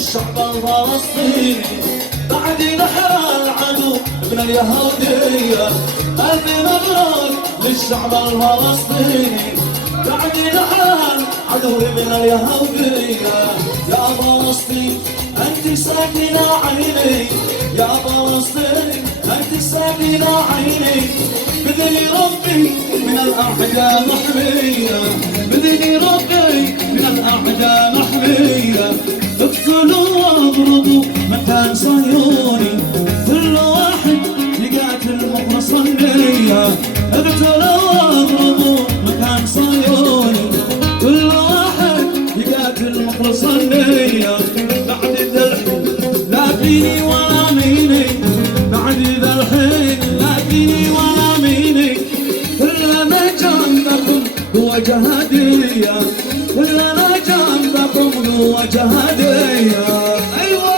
للشعب الفلسطيني بعد نحر العدو من اليهودية. ألف مبروك للشعب الفلسطيني بعد نحر العدو من اليهودية. يا فلسطين أنت ساكنة عيني، يا فلسطين أنت ساكنة عيني. بذني ربي من الأعداء محمية، بذني ربي من الأعداء محمية. اقتلوا واضربوا مكان صهيوني، كل واحد يقاتل مخلص النية. اقتلوا واضربوا مكان صهيوني، كل واحد يقاتل مخلص النية. بعد ذا الحين لا فيني ولا ميني، بعد ذا الحين لا فيني ولا ميني. كلما جنبكم هو جهادية، كلما جنبكم هو جهادية. أيوة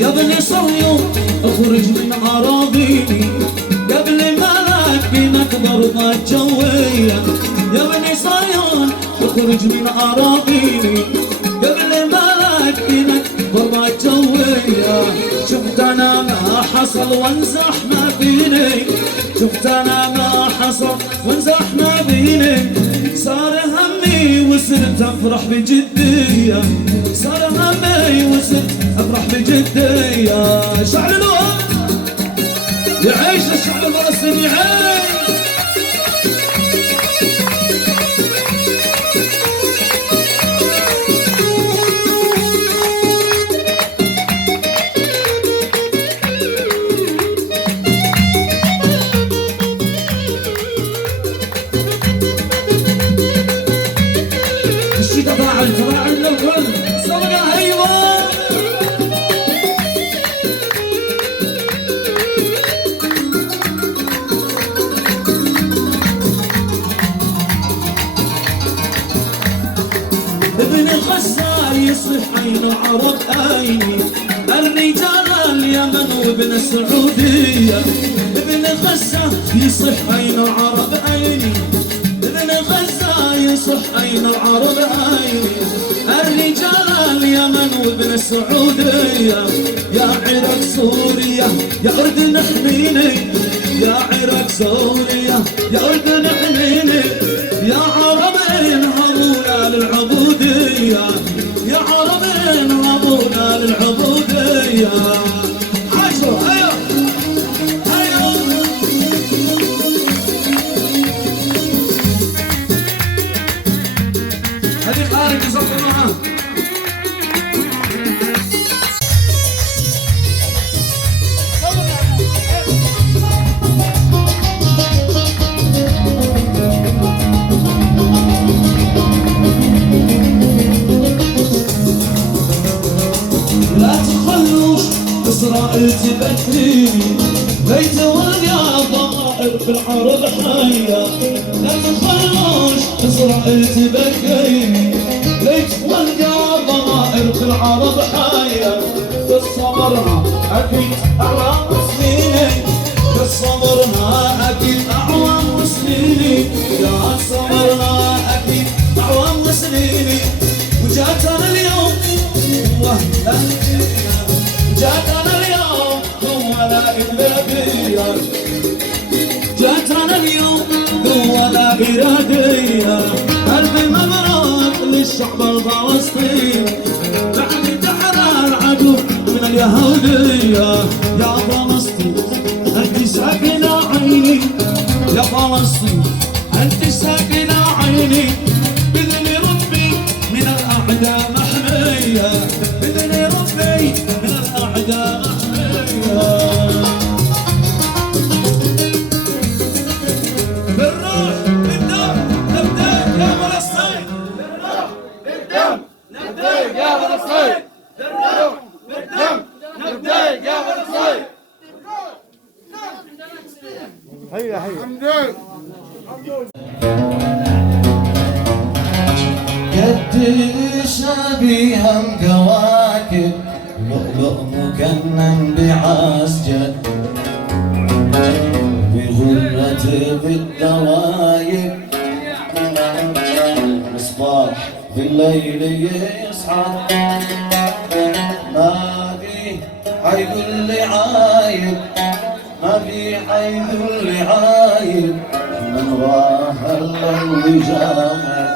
يا ابن صهيون اخرج من أراضيني قبل ما لكنك ضربة جوية. يا ابن صهيون اخرج من أراضيني قبل ما لكنك ضربة جوية. شفت أنا ما حصل وانزح ما فيني، شفت أنا ما حصل وانزح ما فيني. صار همي وصرت أفرح بجدية، صار همي وصرت أفرح بجدية. شعب الوطن يعيش الشعب الفلسطيني يعيش. الشي تفاعل للكل صدقة. أيوة ابن غزة يصيح عين عرب عيني، الرجال اليمن وابن السعودية. ابن غزة يصيح عين عرب عيني، ابن غزة يصح عين العرب عيني. الرجال اليمن وابن السعودية. يا عراق سوريا يا أردن احميني، يا عراق سوريا يا أردن احميني. يا عرب انهضونا للعبودية، يا عرب انهضونا للعبودية. عاشوا ايوه ايوه. هذه خارج يصفر معاه. لا تخلوش إسرائيل تبكيني، بيت والقى ضمائر في العرب حية. لا تخلوش إسرائيل تبكيني، بيت والقى ضمائر في العرب حية. بس صبرنا أكيد أعوام سنيني، بس صبرنا أكيد أعوام سنيني. يا صبرنا أكيد أعوام سنيني. وجاتنا اليوم جاتنا اليوم ولا إرادية، جاتنا اليوم ولا إرادية. ألف مبروك للشعب الفلسطيني بعد دحر العدو من اليهودية. يا فلسطين أنت ساكنة عيني، يا فلسطين أنت ساكنة عيني. بإذن ربي من الأعداء محمية، بإذن ربي من الأعداء محمية. بالروح بالدم نبدأ يا فلسطين، بالروح بالدم نبدأ يا فلسطين. صيد بالروح بالدم نبدأ يا ولد صيد. هيا هيا قديش بيهم كواكب لؤلؤ مكنن بعسجد بغرة بالدوايب مصباح في الليل يصحى ما في حيقول لي عايب ما في حيقول لي عايب من راه اللي جامع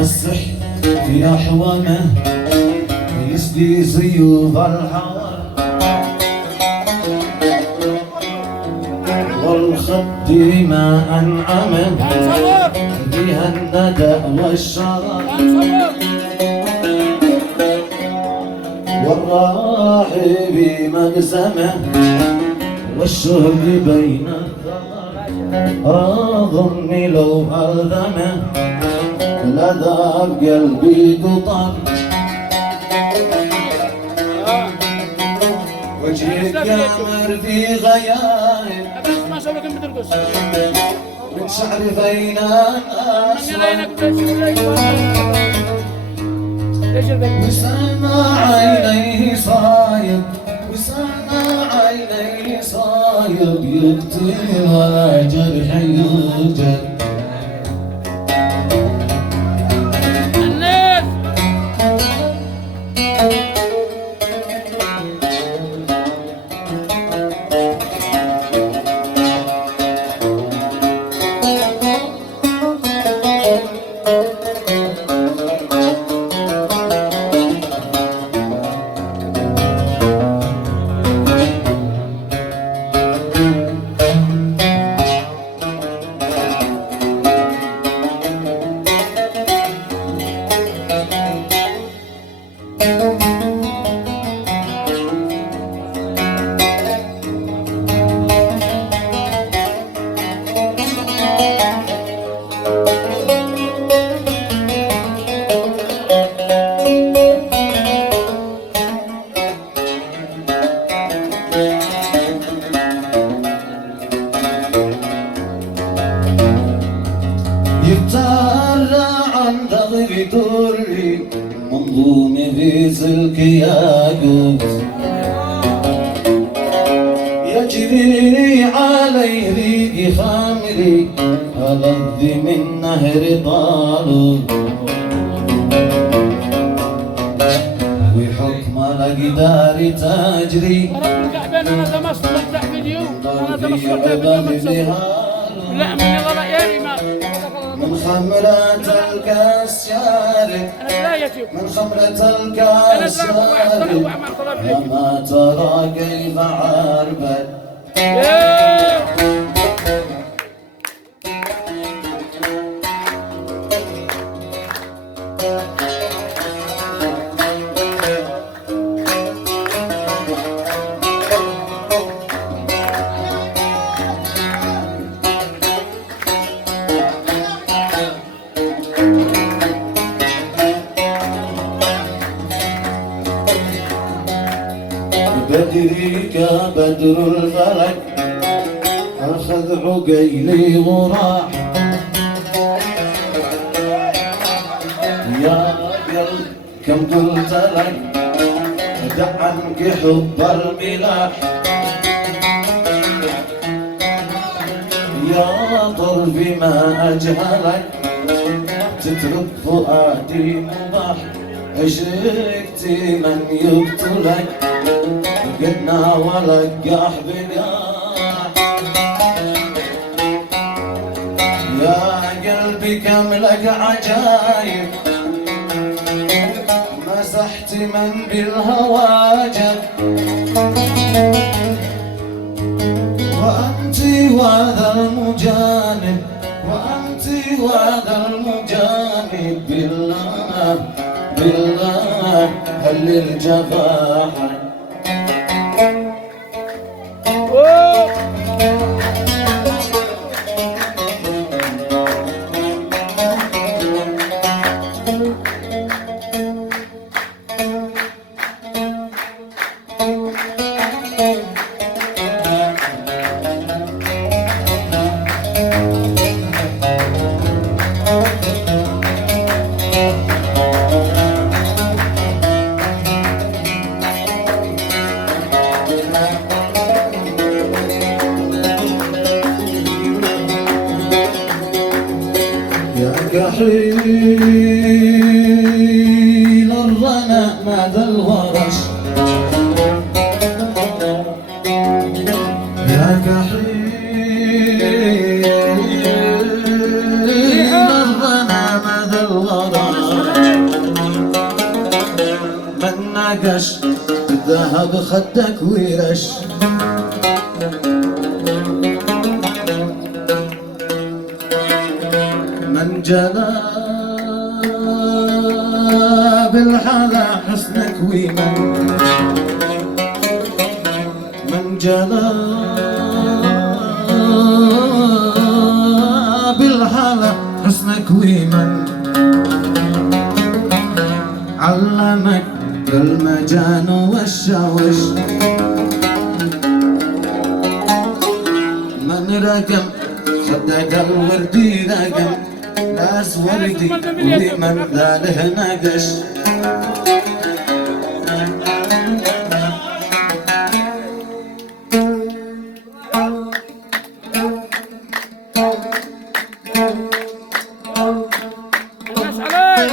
السحر في أحوامه يسقي سيوف الحور والخد ما أنعمه فيها الندى والشرر والراحب مقسمه والشهد بين الثمر أظن لو ألزمه لذاب قلبي قطر وجهك قامر في غيايب من شعر فينان أسود وسامع عينيه صايب وسامع عينيه صايب يقتل ولا جرح يوجد يبتعد عن ظهري دري منظوم في سلك ياقوت يجري عليه ريق خامري ألذ من نهر طالوت وحكم الأقدار تجري انا تمسك فيديو انا تمسك فيديو لا من ولا ياري ما من خمرة الكاس شارب من خمرة الكاس شارب يا ما ترى كيف عربت بدريك بدر الفلك أخذ عقيلي وراح يا قلب كم قلت لك دع عنك حب الملاح يا طرفي ما أجهلك تترك فؤادي مباح عشقت من يقتلك قد ناولك قاح بقاح يا قلبي كم لك عجايب مسحت من بالهوى جب وأنت وهذا المجانب وأنت وهذا المجانب بالله بالله هل الجفاح يا كحيل الرنا ماذا الغرش يا كحيل الرنا ماذا الغرش من نقش الذهب خدك ويرش من جلا بالحلا حسنك ومن من جلا بالحلا حسنك ومن علمك المجان والشوش من رقم صدق الوردي رقم ناس وردي ومن ذاله نقش الناس عليك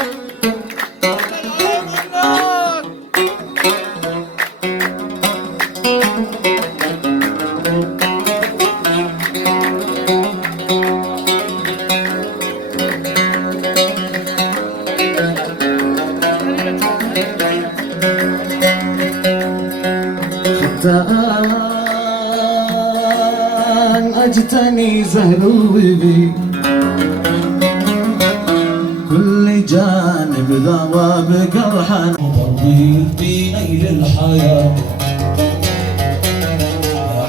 الآن أجتني زهلوبي كل جانب ذواب قرحا ترضي في نيل الحياة يا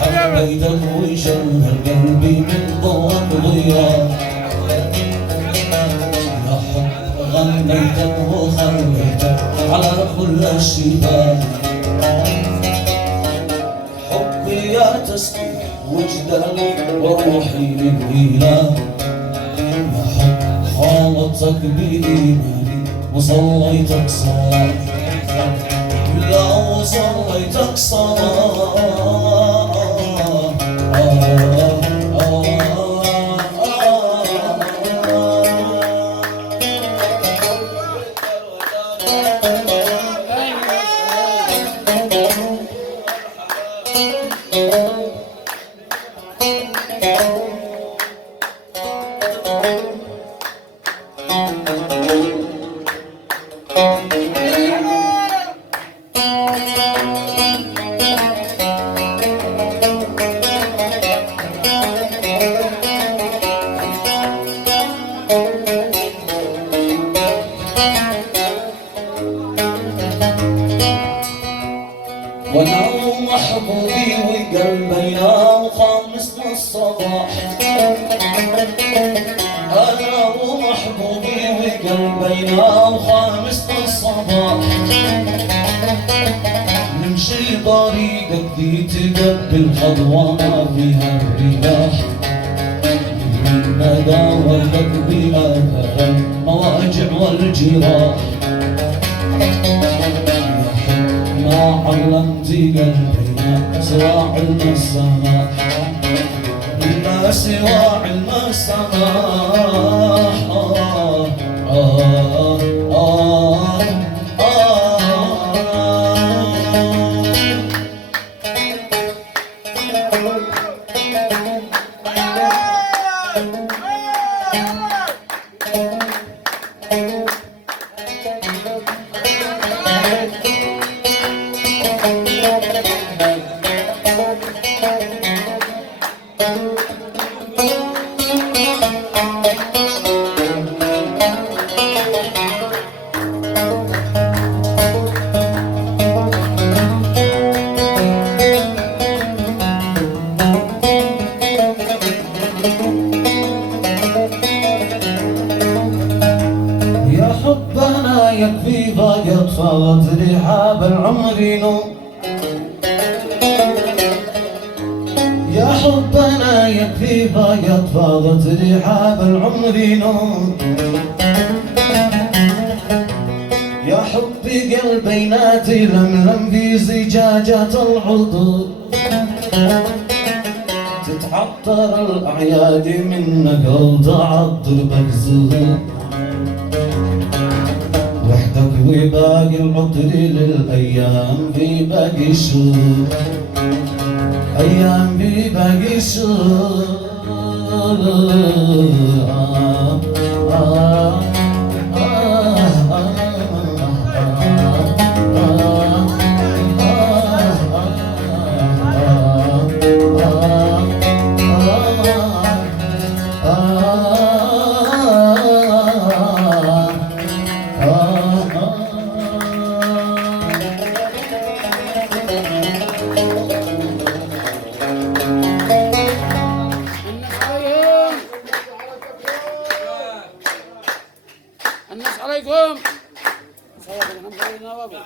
حبيتك وشل قلبي من ضوء ضياء يا حب غنيتك وخليتك على كل الشباب حبي يا تسبيح وجداني وروحي للإله يا حب خالطتك بإيماني وصليتك صلاة لا وصليتك صلاة وانا ومحبوبي وقلبينا وخامسنا الصباح انا ومحبوبي وقلبينا وخامسنا الصباح نمشي طريقك دي تقبل خطوة ما فيها ارتياح الندى وردك بأثر المواجع والجراح ما علمت قلبنا سوى علم السماح لا سوى علم السماح يا حبنا يكفي ضاقت فاضت رحاب العمر نوم يا حبنا يكفي ضاقت فاضت رحاب العمر نوم يا حبي قلبيناتي لملم في زجاجة العطور تتعطر الأعياد منك أو تعطر بك زهور وحدك وباقي العطر للأيام في باقي الشهور أيام في باقي الشهور الناس عليكم. الناس عليكم.